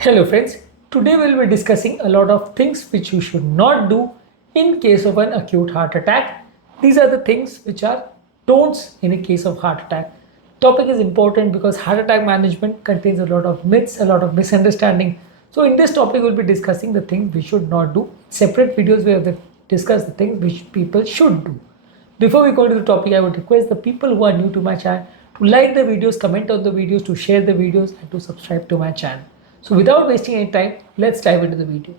Hello friends, today we'll be discussing a lot of things which you should not do in case of an acute heart attack. These are the things which are don'ts in a case of heart attack. Topic is important because heart attack management contains a lot of myths, a lot of misunderstanding. So in this topic we'll be discussing the things we should not do. Separate videos we have discussed the things which people should do. Before we go to the topic, I would request the people who are new to my channel to like the videos, comment on the videos, to share the videos and to subscribe to my channel. So without wasting any time, let's dive into the video.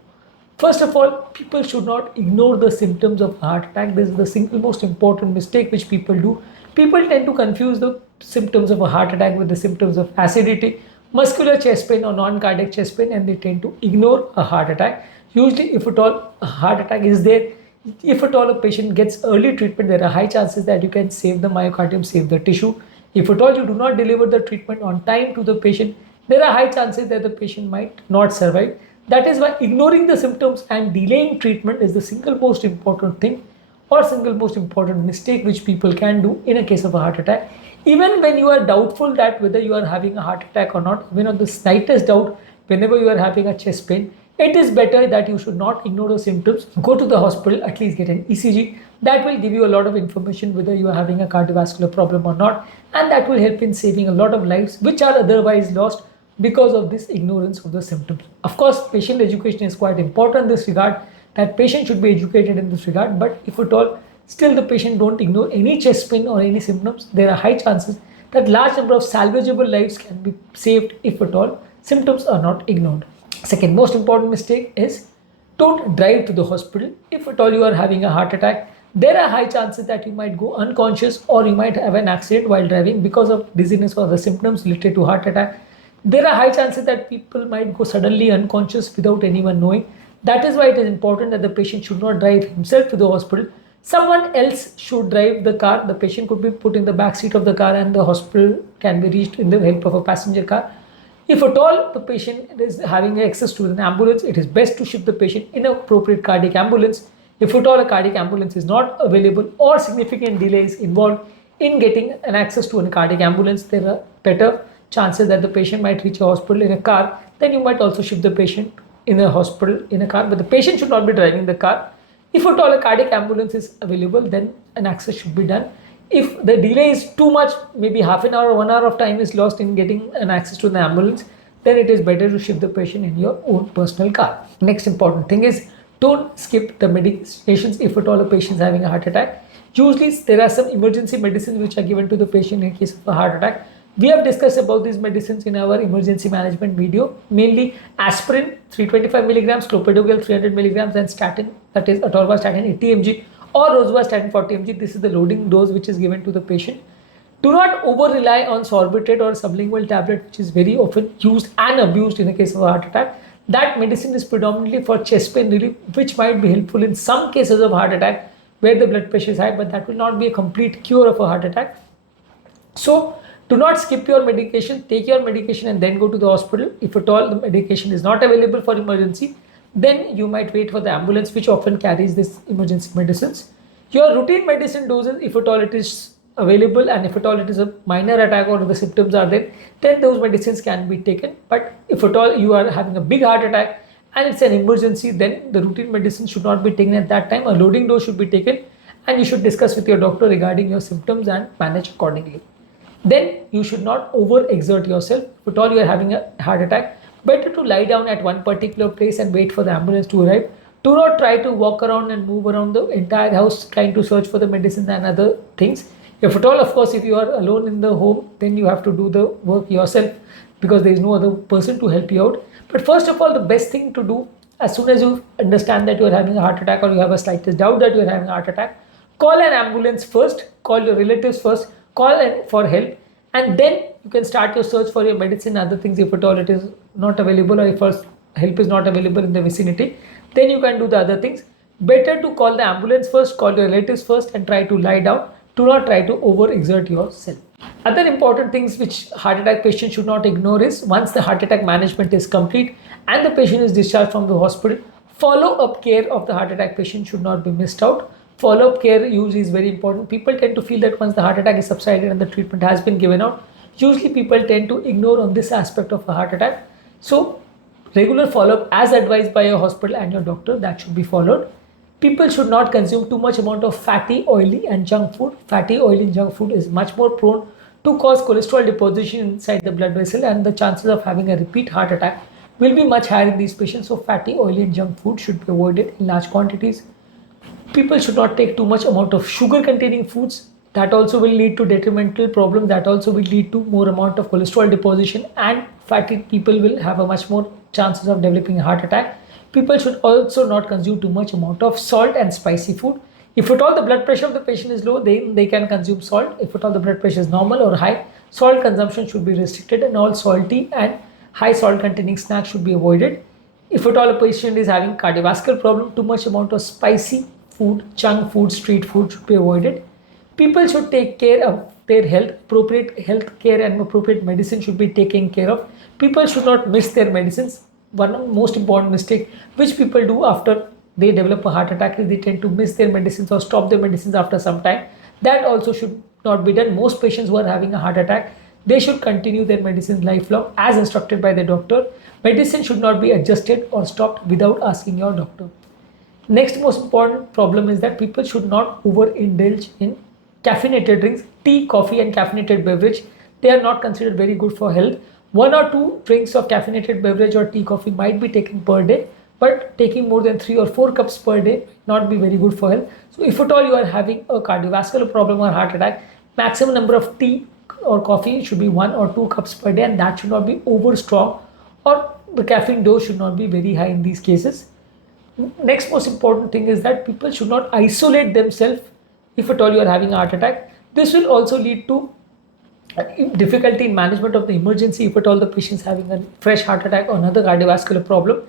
First of all, people should not ignore the symptoms of heart attack. This is the single most important mistake which people do. People tend to confuse the symptoms of a heart attack with the symptoms of acidity, muscular chest pain or non-cardiac chest pain, and they tend to ignore a heart attack. Usually, if at all a heart attack is there, if at all a patient gets early treatment, there are high chances that you can save the myocardium, save the tissue. If at all you do not deliver the treatment on time to the patient, there are high chances that the patient might not survive. That is why ignoring the symptoms and delaying treatment is the single most important thing or single most important mistake which people can do in a case of a heart attack. Even when you are doubtful that whether you are having a heart attack or not, even on the slightest doubt, whenever you are having a chest pain, it is better that you should not ignore the symptoms. Go to the hospital, at least get an ECG. That will give you a lot of information whether you are having a cardiovascular problem or not, and that will help in saving a lot of lives which are otherwise lost because of this ignorance of the symptoms. Of course, patient education is quite important in this regard, that patient should be educated in this regard, but if at all still the patient don't ignore any chest pain or any symptoms, there are high chances that large number of salvageable lives can be saved if at all symptoms are not ignored. Second most important mistake is don't drive to the hospital. If at all you are having a heart attack, there are high chances that you might go unconscious or you might have an accident while driving because of dizziness or the symptoms related to heart attack. There are high chances that people might go suddenly unconscious without anyone knowing. That is why it is important that the patient should not drive himself to the hospital. Someone else should drive the car. The patient could be put in the back seat of the car and the hospital can be reached in the help of a passenger car. If at all the patient is having access to an ambulance, it is best to ship the patient in an appropriate cardiac ambulance. If at all a cardiac ambulance is not available or significant delay is involved in getting an access to a cardiac ambulance, there are better chances that the patient might reach a hospital in a car. Then you might also ship the patient in a hospital in a car, but the patient should not be driving the car. If at all a cardiac ambulance is available, then an access should be done. If the delay is too much, maybe half an hour or 1 hour of time is lost in getting an access to the ambulance, then it is better to ship the patient in your own personal car. Next important thing is don't skip the medications if at all a patient is having a heart attack. Usually there are some emergency medicines which are given to the patient in case of a heart attack. We have discussed about these medicines in our emergency management video, mainly aspirin 325 milligrams, clopidogrel 300 milligrams, and statin, that is atorvastatin 80 mg or rosuvastatin 40 mg. This is the loading dose which is given to the patient. Do not over rely on sorbitrate or sublingual tablet, which is very often used and abused in the case of a heart attack. That medicine is predominantly for chest pain relief, which might be helpful in some cases of heart attack where the blood pressure is high, but that will not be a complete cure of a heart attack. So do not skip your medication, take your medication and then go to the hospital. If at all the medication is not available for emergency, then you might wait for the ambulance, which often carries this emergency medicines. Your routine medicine doses, if at all it is available and if at all it is a minor attack or the symptoms are there, then those medicines can be taken. But if at all you are having a big heart attack and it's an emergency, then the routine medicine should not be taken at that time. A loading dose should be taken and you should discuss with your doctor regarding your symptoms and manage accordingly. Then you should not overexert yourself. If at all you are having a heart attack, better to lie down at one particular place and wait for the ambulance to arrive. Do not try to walk around and move around the entire house trying to search for the medicine and other things. If at all, of course, if you are alone in the home, then you have to do the work yourself because there is no other person to help you out. But first of all, the best thing to do, as soon as you understand that you are having a heart attack or you have a slightest doubt that you are having a heart attack, call an ambulance first, call your relatives first, call for help, and then you can start your search for your medicine and other things. If at all it is not available or if help is not available in the vicinity, then you can do the other things. Better to call the ambulance first, call your relatives first and try to lie down. Do not try to overexert yourself. Other important things which heart attack patient should not ignore is once the heart attack management is complete and the patient is discharged from the hospital, follow-up care of the heart attack patient should not be missed out. Follow-up care usually is very important. People tend to feel that once the heart attack is subsided and the treatment has been given out, usually people tend to ignore on this aspect of a heart attack. So Regular follow-up as advised by your hospital and your doctor, that should be followed. People should not consume too much amount of fatty, oily and junk food. Fatty, oily and junk food is much more prone to cause cholesterol deposition inside the blood vessel, and the chances of having a repeat heart attack will be much higher in these patients. So fatty, oily and junk food should be avoided in large quantities. People should not take too much amount of sugar containing foods. That also will lead to detrimental problems. That also will lead to more amount of cholesterol deposition, and fatty people will have a much more chances of developing a heart attack. People should also not consume too much amount of salt and spicy food. If at all the blood pressure of the patient is low, they can consume salt. If at all the blood pressure is normal or high, salt consumption should be restricted, and all salty and high salt containing snacks should be avoided. If at all a patient is having cardiovascular problem, too much amount of spicy food, junk food, street food should be avoided. People should take care of their health. Appropriate health care and appropriate medicine should be taken care of. People should not miss their medicines. One most important mistake which people do after they develop a heart attack is they tend to miss their medicines or stop their medicines after some time. That also should not be done. Most patients who are having a heart attack, they should continue their medicines lifelong as instructed by the doctor. Medicine should not be adjusted or stopped without asking your doctor. Next most important problem is that people should not overindulge in caffeinated drinks. Tea, coffee and caffeinated beverage, they are not considered very good for health. 1 or 2 drinks of caffeinated beverage or tea, coffee might be taken per day, but taking more than 3 or 4 cups per day might not be very good for health. So if at all you are having a cardiovascular problem or heart attack, maximum number of tea or coffee should be 1 or 2 cups per day, and that should not be over strong, or the caffeine dose should not be very high in these cases. Next most important thing is that people should not isolate themselves if at all you are having a heart attack. This will also lead to difficulty in management of the emergency if at all the patient is having a fresh heart attack or another cardiovascular problem.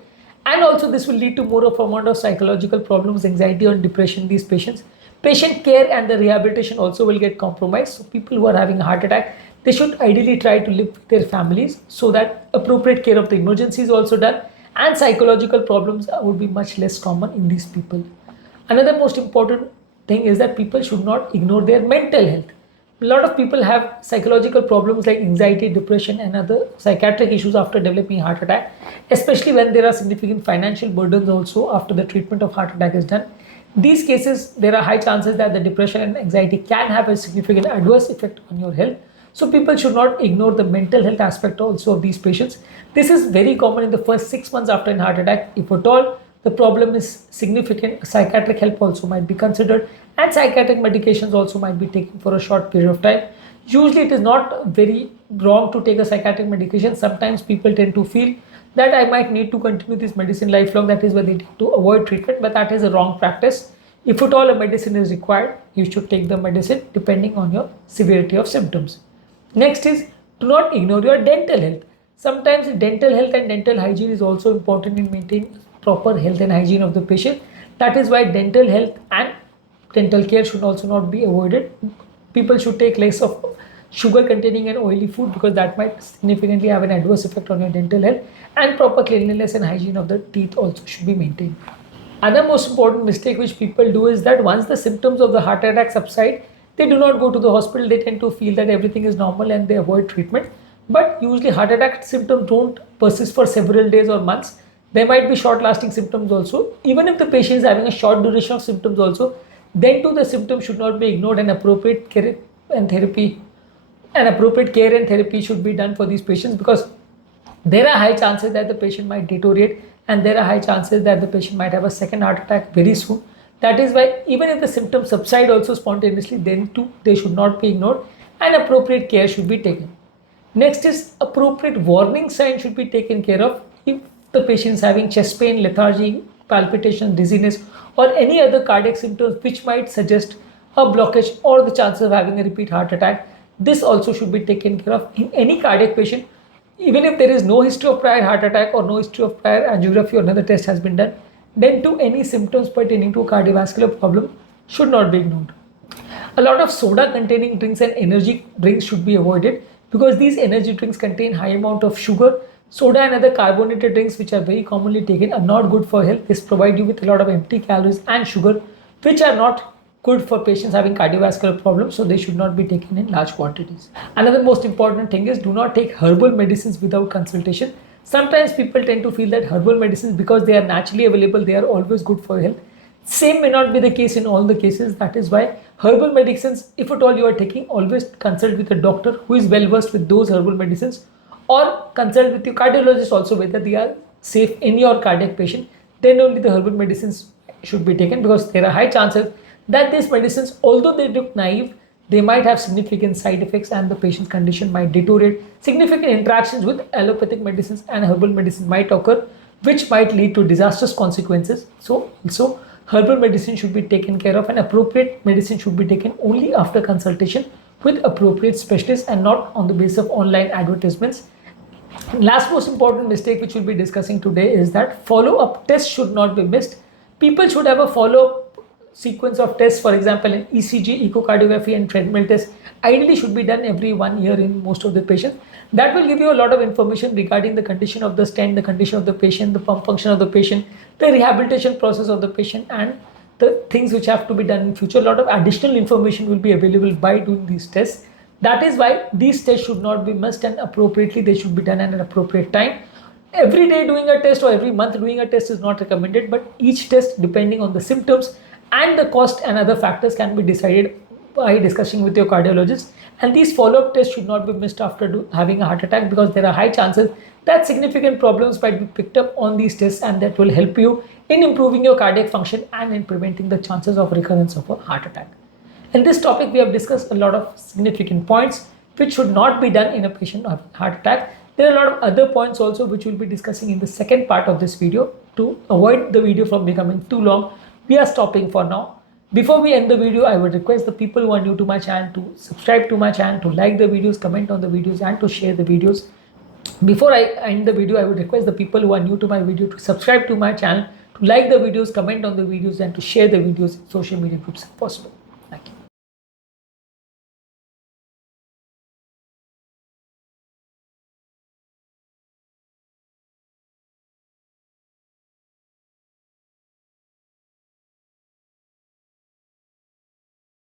And also this will lead to more of a amount of psychological problems, anxiety or depression in these patients. Patient care and the rehabilitation also will get compromised. So people who are having a heart attack, they should ideally try to live with their families so that appropriate care of the emergency is also done, and psychological problems would be much less common in these people. Another most important thing is that people should not ignore their mental health. A lot of people have psychological problems like anxiety, depression and other psychiatric issues after developing a heart attack, especially when there are significant financial burdens also after the treatment of heart attack is done. These cases, there are high chances that the depression and anxiety can have a significant adverse effect on your health. So people should not ignore the mental health aspect also of these patients. This is very common in the first 6 months after a heart attack. If at all the problem is significant, psychiatric help also might be considered, and psychiatric medications also might be taken for a short period of time. Usually it is not very wrong to take a psychiatric medication. Sometimes people tend to feel that I might need to continue this medicine lifelong. That is why they tend to avoid treatment, but that is a wrong practice. If at all a medicine is required, you should take the medicine depending on your severity of symptoms. Next is, do not ignore your dental health. Sometimes dental health and dental hygiene is also important in maintaining proper health and hygiene of the patient. That is why dental health and dental care should also not be avoided. People should take less of sugar containing and oily food because that might significantly have an adverse effect on your dental health, and proper cleanliness and hygiene of the teeth also should be maintained. Other most important mistake which people do is that once the symptoms of the heart attack subside, they do not go to the hospital. They tend to feel that everything is normal and they avoid treatment. But usually heart attack symptoms don't persist for several days or months. There might be short lasting symptoms also. Even if the patient is having a short duration of symptoms also, then too the symptoms should not be ignored, and appropriate care and therapy should be done for these patients, because there are high chances that the patient might deteriorate, and there are high chances that the patient might have a second heart attack very soon. That is why even if the symptoms subside also spontaneously, then too they should not be ignored and appropriate care should be taken. Next is, appropriate warning signs should be taken care of. If the patient is having chest pain, lethargy, palpitation, dizziness or any other cardiac symptoms which might suggest a blockage or the chances of having a repeat heart attack, this also should be taken care of in any cardiac patient. Even if there is no history of prior heart attack or no history of prior angiography or another test has been done, then too any symptoms pertaining to a cardiovascular problem should not be ignored. A lot of soda containing drinks and energy drinks should be avoided, because these energy drinks contain high amount of sugar. Soda and other carbonated drinks which are very commonly taken are not good for health. This provide you with a lot of empty calories and sugar which are not good for patients having cardiovascular problems, so they should not be taken in large quantities. Another most important thing is, do not take herbal medicines without consultation. Sometimes people tend to feel that herbal medicines, because they are naturally available, they are always good for health. Same may not be the case in all the cases. That is why herbal medicines, if at all you are taking, always consult with a doctor who is well versed with those herbal medicines, or consult with your cardiologist also whether they are safe in your cardiac patient. Then only the herbal medicines should be taken, because there are high chances that these medicines, although they look naive, they might have significant side effects and the patient's condition might deteriorate. Significant interactions with allopathic medicines and herbal medicine might occur, which might lead to disastrous consequences. So also, herbal medicine should be taken care of, and appropriate medicine should be taken only after consultation with appropriate specialists and not on the basis of online advertisements. Last most important mistake which we'll be discussing today is that follow-up tests should not be missed. People should have a follow-up sequence of tests. For example, an ECG, echocardiography and treadmill test ideally should be done every 1 year in most of the patients. That will give you a lot of information regarding the condition of the stent, the condition of the patient, the pump function of the patient, the rehabilitation process of the patient, and the things which have to be done in future. A lot of additional information will be available by doing these tests. That is why these tests should not be missed, and appropriately they should be done at an appropriate time. Every day doing a test or every month doing a test is not recommended, but each test, depending on the symptoms and the cost and other factors, can be decided by discussing with your cardiologist. And these follow-up tests should not be missed after having a heart attack, because there are high chances that significant problems might be picked up on these tests, and that will help you in improving your cardiac function and in preventing the chances of recurrence of a heart attack. In this topic, we have discussed a lot of significant points which should not be done in a patient of heart attack. There are a lot of other points also which we'll be discussing in the second part of this video. To avoid the video from becoming too long, we are stopping for now. Before we end the video, I would request the people who are new to my channel to subscribe to my channel, to like the videos, comment on the videos, and to share the videos. Before I end the video, I would request the people who are new to my video to subscribe to my channel, to like the videos, comment on the videos, and to share the videos in social media groups if possible.